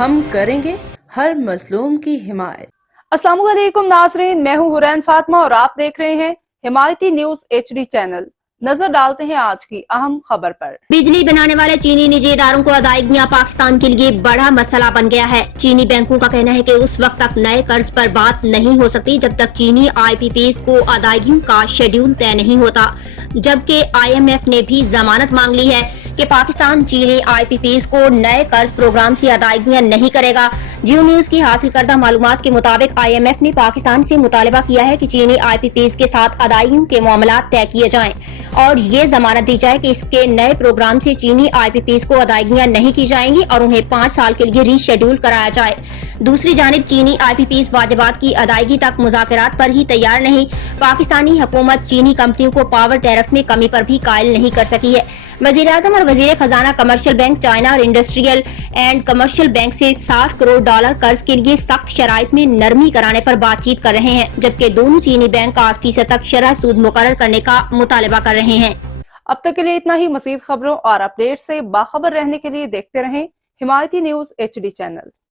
ہم کریں گے ہر مظلوم کی حمایت۔ السلام علیکم ناظرین، میں ہوں حورین فاطمہ اور آپ دیکھ رہے ہیں حمایتی نیوز HD چینل۔ نظر ڈالتے ہیں آج کی اہم خبر پر۔ بجلی بنانے والے چینی نجی اداروں کو ادائیگیاں پاکستان کے لیے بڑا مسئلہ بن گیا ہے۔ چینی بینکوں کا کہنا ہے کہ اس وقت تک نئے قرض پر بات نہیں ہو سکتی جب تک چینی IPPs کو ادائیگیوں کا شیڈول طے نہیں ہوتا، جبکہ IMF نے بھی ضمانت مانگ لی ہے کہ پاکستان چینی IPPs کو نئے قرض پروگرام سے ادائیگیاں نہیں کرے گا۔ جیو نیوز کی حاصل کردہ معلومات کے مطابق IMF نے پاکستان سے مطالبہ کیا ہے کہ چینی IPPs کے ساتھ ادائیگیوں کے معاملات طے کیے جائیں اور یہ ضمانت دی جائے کہ اس کے نئے پروگرام سے چینی IPPs کو ادائیگیاں نہیں کی جائیں گی اور انہیں 5 سال کے لیے ری شیڈول کرایا جائے۔ دوسری جانب چینی IPPs واجبات کی ادائیگی تک مذاکرات پر ہی تیار نہیں۔ پاکستانی حکومت چینی کمپنیوں کو پاور ٹیرف میں کمی پر بھی قائل نہیں کر سکی ہے۔ وزیراعظم اور وزیر خزانہ کمرشل بینک چائنا اور انڈسٹریل اینڈ کمرشل بینک سے $60 کروڑ قرض کے لیے سخت شرائط میں نرمی کرانے پر بات چیت کر رہے ہیں، جبکہ دونوں چینی بینک 8% تک شرح سود مقرر کرنے کا مطالبہ کر رہے ہیں۔ اب تک کے لیے اتنا ہی۔ مزید خبروں اور اپڈیٹ سے باخبر رہنے کے لیے دیکھتے رہیں حمایتی نیوز HD چینل۔